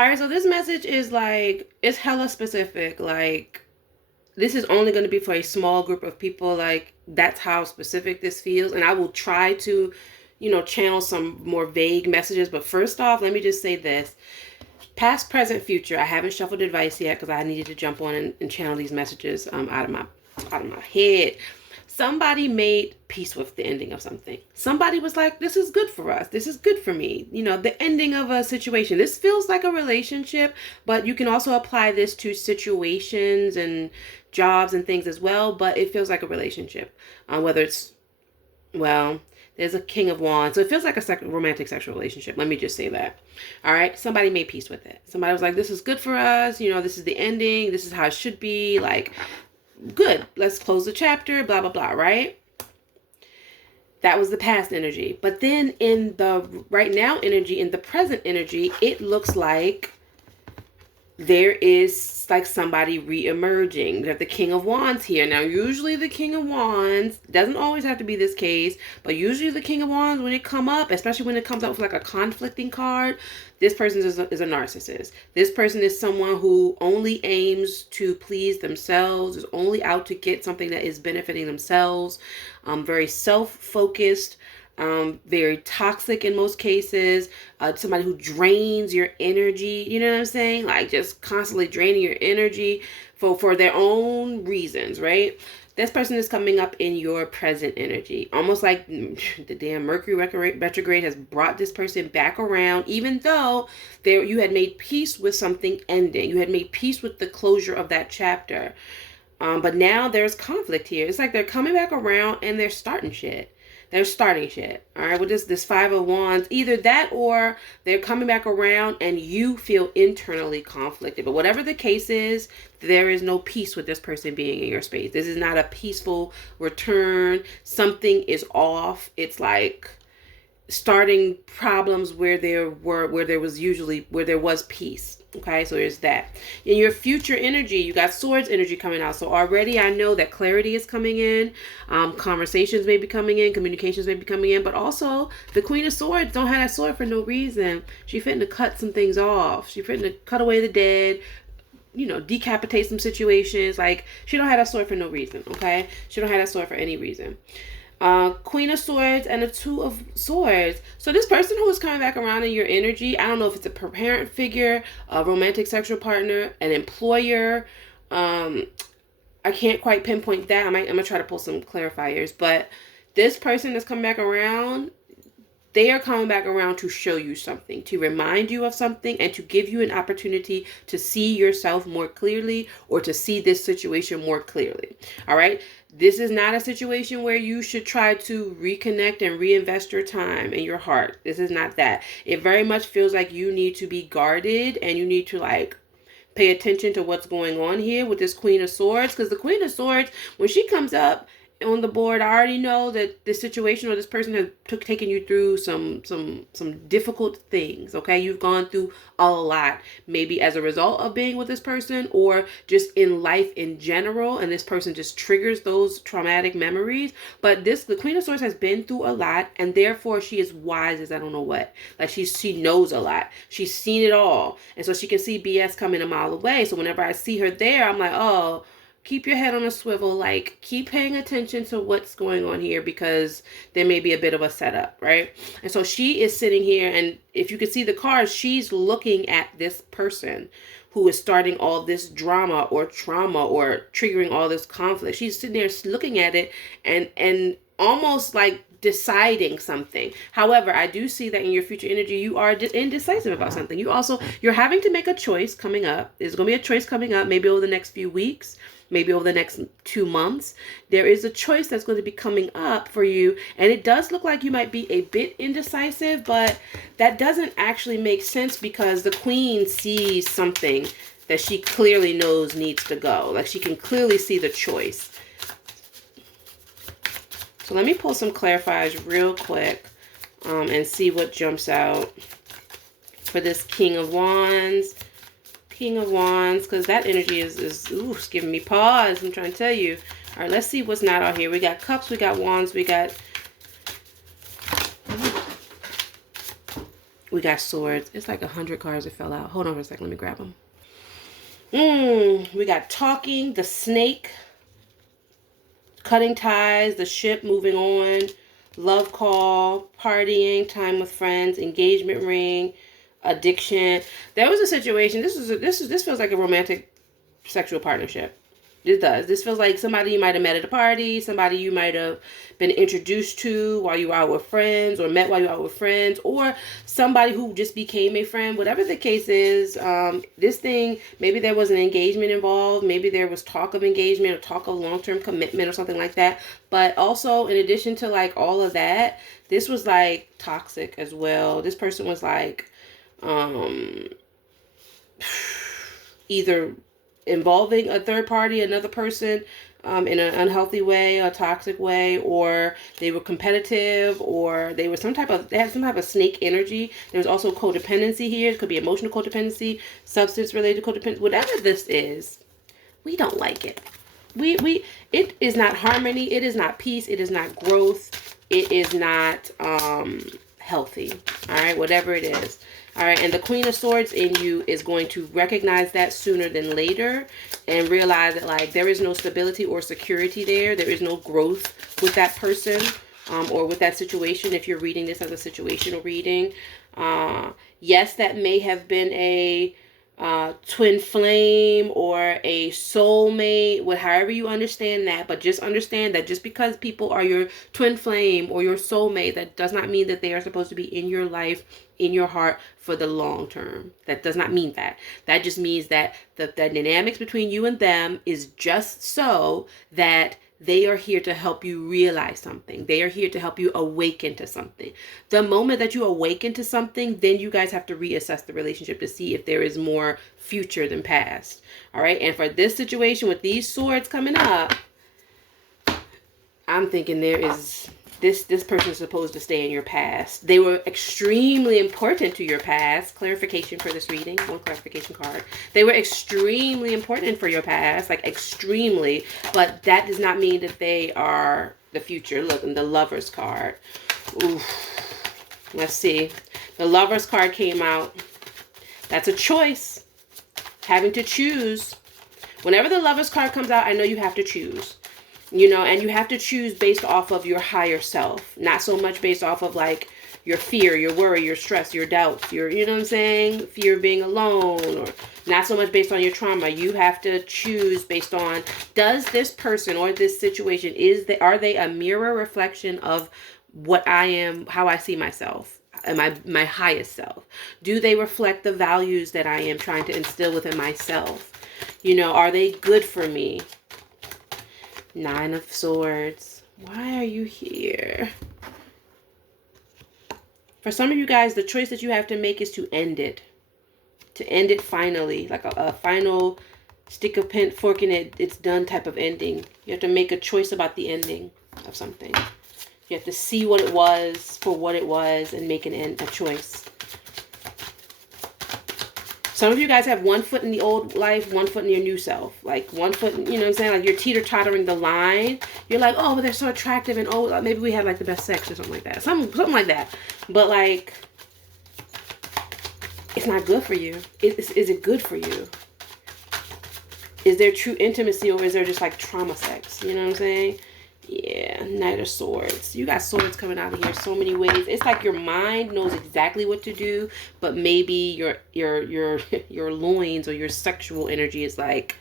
All right, so this message is like, it's hella specific. Like, this is only going to be for a small group of people. Like, that's how specific this feels. And I will try to, channel some more vague messages. But first off, let me just say this. Past, present, future. I haven't shuffled advice yet because I needed to jump on and channel these messages out of my head. Somebody made peace with the ending of something. Somebody was like, this is good for us. This is good for me. The ending of a situation. This feels like a relationship, but you can also apply this to situations and jobs and things as well. But it feels like a relationship. Whether it's, well, there's a King of Wands. So it feels like a romantic sexual relationship. Let me just say that. All right. Somebody made peace with it. Somebody was like, this is good for us. This is the ending. This is how it should be. Like, good. Let's close the chapter. Blah, blah, blah. Right. That was the past energy. But then in the right now energy, in the present energy, it looks like there is like somebody re-emerging. We have the King of Wands here. Now, usually the King of Wands, doesn't always have to be this case, but usually the King of Wands, when it come up, especially when it comes up with like a conflicting card, this person is a narcissist. This person is someone who only aims to please themselves, is only out to get something that is benefiting themselves, very self-focused, very toxic in most cases, somebody who drains your energy, you know what I'm saying? Like just constantly draining your energy for their own reasons, right? This person is coming up in your present energy. Almost like the damn Mercury retrograde has brought this person back around, even though you had made peace with something ending. You had made peace with the closure of that chapter. But now there's conflict here. It's like they're coming back around and they're starting shit. They're starting shit. All right. With this Five of Wands, either that or they're coming back around and you feel internally conflicted. But whatever the case is, there is no peace with this person being in your space. This is not a peaceful return. Something is off. It's like starting problems where there was peace. Okay, so there's that. In your future energy, you got Swords energy coming out. So already I know that clarity is coming in. Conversations may be coming in. Communications may be coming in. But also, the Queen of Swords don't have that sword for no reason. She fitting to cut some things off. She fitting to cut away the dead. Decapitate some situations. Like, she don't have that sword for no reason. Okay? She don't have that sword for any reason. Queen of Swords and a Two of Swords. So this person who is coming back around in your energy, I don't know if it's a parent figure, a romantic sexual partner, an employer. I can't quite pinpoint that. I'm gonna try to pull some clarifiers. But this person that's coming back around, they are coming back around to show you something, to remind you of something, and to give you an opportunity to see yourself more clearly or to see this situation more clearly. All right. This is not a situation where you should try to reconnect and reinvest your time and your heart. This is not that. It very much feels like you need to be guarded and you need to pay attention to what's going on here with this Queen of Swords. Because the Queen of Swords, when she comes up on the board, I already know that this situation or this person has taken you through some difficult things. Okay, you've gone through a lot, maybe as a result of being with this person or just in life in general, and this person just triggers those traumatic memories. But the Queen of Swords has been through a lot, and therefore she is wise as I don't know what. Like she knows a lot. She's seen it all, and so she can see BS coming a mile away. So whenever I see her there, I'm like, oh, keep your head on a swivel, like keep paying attention to what's going on here because there may be a bit of a setup, right? And so she is sitting here, and if you can see the cards, she's looking at this person who is starting all this drama or trauma or triggering all this conflict. She's sitting there looking at it and almost like deciding something. However, I do see that in your future energy, you are indecisive about something. You're having to make a choice coming up. There's going to be a choice coming up maybe over the next few weeks, maybe over the next 2 months. There is a choice that's going to be coming up for you. And it does look like you might be a bit indecisive, but that doesn't actually make sense because the Queen sees something that she clearly knows needs to go. Like she can clearly see the choice. So let me pull some clarifiers real quick and see what jumps out for this King of Wands. King of Wands, because that energy is it's giving me pause. I'm trying to tell you. All right, let's see what's not out here. We got Cups, we got Wands, we got We got swords. It's like 100 cards that fell out. Hold on for a second. Let me grab them. We got talking, the snake, cutting ties, the ship moving on, love call, partying, time with friends, engagement ring, addiction. There was a situation. This feels like a romantic sexual partnership. It does. This feels like somebody you might have met at a party, somebody you might have been introduced to while you were out with friends, or met while you were out with friends, or somebody who just became a friend. Whatever the case is, this thing, maybe there was an engagement involved, maybe there was talk of engagement or talk of long-term commitment or something like that. But also, in addition to like all of that, this was like toxic as well. This person was like, either involving a third party, another person, in an unhealthy way, a toxic way, or they were competitive, or they had some type of snake energy. There's also codependency here. It could be emotional codependency, substance related codependency, whatever this is. We don't like it. It is not harmony. It is not peace. It is not growth. It is not healthy. All right, whatever it is. All right, and the Queen of Swords in you is going to recognize that sooner than later and realize that, like, there is no stability or security there. There is no growth with that person or with that situation if you're reading this as a situational reading. Yes, that may have been a twin flame or a soulmate, however you understand that, but just understand that just because people are your twin flame or your soulmate, that does not mean that they are supposed to be in your life, in your heart for the long term. That does not mean that. That just means that the dynamics between you and them is just so that they are here to help you realize something. They are here to help you awaken to something. The moment that you awaken to something, then you guys have to reassess the relationship to see if there is more future than past. All right. And for this situation with these swords coming up, I'm thinking there is this person is supposed to stay in your past. They were extremely important to your past. Clarification for this reading. One clarification card. They were extremely important for your past, like extremely, but that does not mean that they are the future. Look, in the Lovers card. Oof. Let's see. The Lovers card came out. That's a choice. Having to choose. Whenever the Lovers card comes out, I know you have to choose. You know, and you have to choose based off of your higher self, not so much based off of like your fear, your worry, your stress, your doubts, you know what I'm saying? Fear of being alone, or not so much based on your trauma. You have to choose based on, does this person or this situation, are they a mirror reflection of what I am, how I see myself, and my highest self? Do they reflect the values that I am trying to instill within myself? You know, are they good for me? Nine of Swords. Why are you here? For some of you guys, the choice that you have to make is to end it. To end it finally. Like a final stick of pen, fork in it, it's done type of ending. You have to make a choice about the ending of something. You have to see what it was for what it was and make a choice. Some of you guys have one foot in the old life, one foot in your new self. Like one foot, you know what I'm saying? Like you're teeter-tottering the line. You're like, oh, but they're so attractive, and oh, maybe we have like the best sex or something like that. Something like that. But like, it's not good for you. Is it good for you? Is there true intimacy, or is there just like trauma sex? You know what I'm saying? Yeah, Knight of Swords. You got swords coming out of here so many ways. It's like your mind knows exactly what to do, but maybe your loins or your sexual energy is like,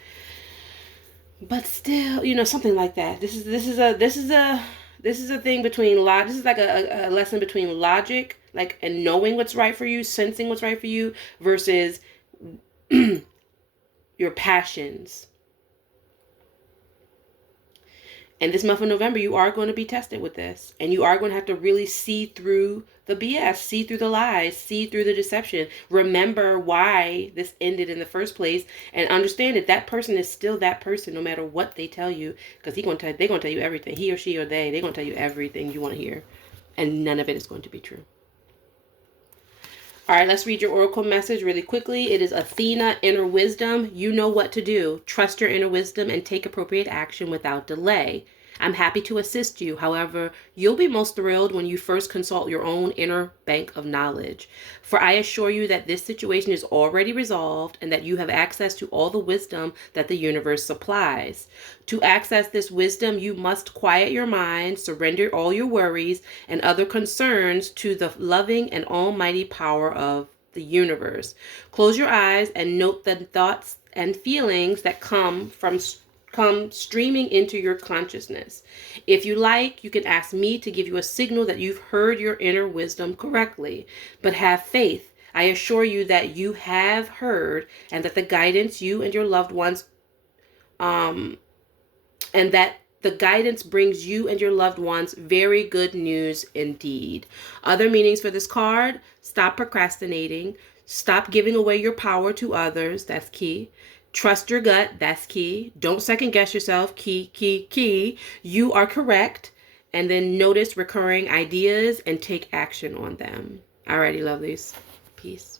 but still, you know, something like that. This is a thing between this is like a lesson between logic, like, and knowing what's right for you, sensing what's right for you, versus your passions. And this month of November, you are going to be tested with this. And you are going to have to really see through the BS, see through the lies, see through the deception. Remember why this ended in the first place. And understand that that person is still that person no matter what they tell you. Because they're going to tell you everything. He or she or they're going to tell you everything you want to hear. And none of it is going to be true. All right, let's read your oracle message really quickly. It is Athena, inner wisdom. You know what to do. Trust your inner wisdom and take appropriate action without delay. I'm happy to assist you. However, you'll be most thrilled when you first consult your own inner bank of knowledge. For I assure you that this situation is already resolved and that you have access to all the wisdom that the universe supplies. To access this wisdom, you must quiet your mind, surrender all your worries and other concerns to the loving and almighty power of the universe. Close your eyes and note the thoughts and feelings that come streaming into your consciousness. If you like, you can ask me to give you a signal that you've heard your inner wisdom correctly. But have faith. I assure you that you have heard and that the guidance you and your loved ones and that the guidance brings you and your loved ones very good news indeed. Other meanings for this card: stop procrastinating, stop giving away your power to others, that's key. Trust your gut, that's key. Don't second guess yourself, key. You are correct. And then notice recurring ideas and take action on them. Alrighty, lovelies. Peace.